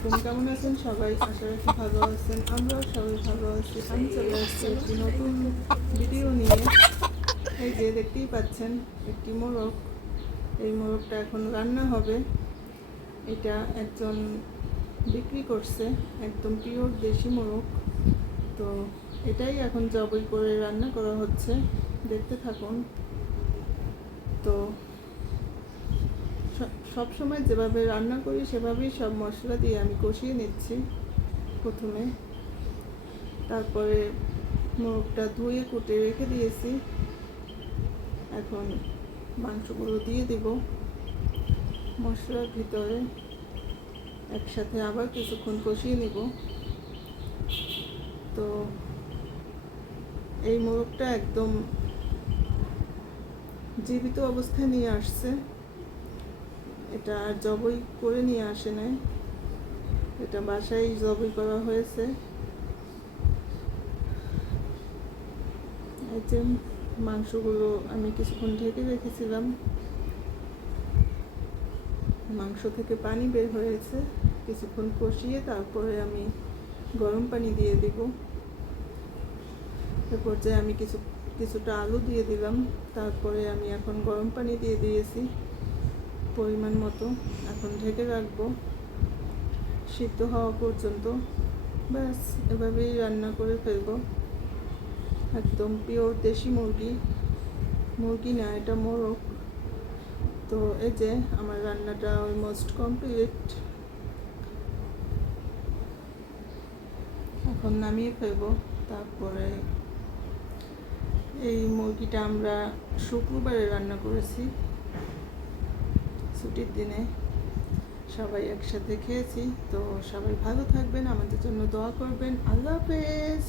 আলাইকুম। কেমন আছেন সবাই? আশা রাখি ভালো আছেন। আমরাও সবাই ভালো আছি। আমি চলে আসছি একটি নতুন ভিডিও নিয়ে। এই যে দেখতেই পাচ্ছেন, একটি মোরগ। এই মোরগটা এখন রান্না হবে। এটা একজন বিক্রি করছে, একদম পিওর দেশি মোরগ। তো এটাই এখন জবই করে রান্না করা হচ্ছে। দেখতে থাকুন। তো সব সময় যেভাবে রান্না করি, সেভাবেই সব মশলা দিয়ে আমি কষিয়ে নিচ্ছি প্রথমে। তারপরে মোরগটা ধুয়ে, কুটে রেখে দিয়েছি। এখন মাংসগুলো দিয়ে দিব মশলার ভিতরে। একসাথে আবার কিছুক্ষণ কষিয়ে নিব। তো এই মোরগটা একদম জীবিত অবস্থায় নিয়ে আসছে। এটা আর জবই করে নিয়ে আসে নাই। এটা বাসায় জবই করা হয়েছে। যে মাংসগুলো আমি কিছুক্ষণ ঢেকে রেখেছিলাম। মাংস থেকে পানি বের হয়েছে। কিছুক্ষণ কষিয়ে তারপরে আমি গরম পানি দিয়ে দিব। এ পর্যায়ে আমি কিছু, কিছুটা আলু দিয়ে দিলাম। তারপরে আমি এখন গরম পানি দিয়ে দিয়েছি। পরিমাণ মতো এখন ঢেকে রাখব। সিদ্ধ হওয়া পর্যন্ত। ব্যাস, এভাবেই রান্না করে ফেলব। একদম পিওর দেশি মুরগি। মুরগি না, এটা মোরগ। তো এই যে আমার রান্নাটা অলমোস্ট কমপ্লিট এখন নামিয়ে ফেলব। তারপরে এই মুরগিটা আমরা শুক্রবারে রান্না করেছি। ছুটির দিনে সবাই একসাথে খেয়েছি। তো সবাই ভালো থাকবেন, আমাদের জন্য দোয়া করবেন। আল্লাহ হাফেজ।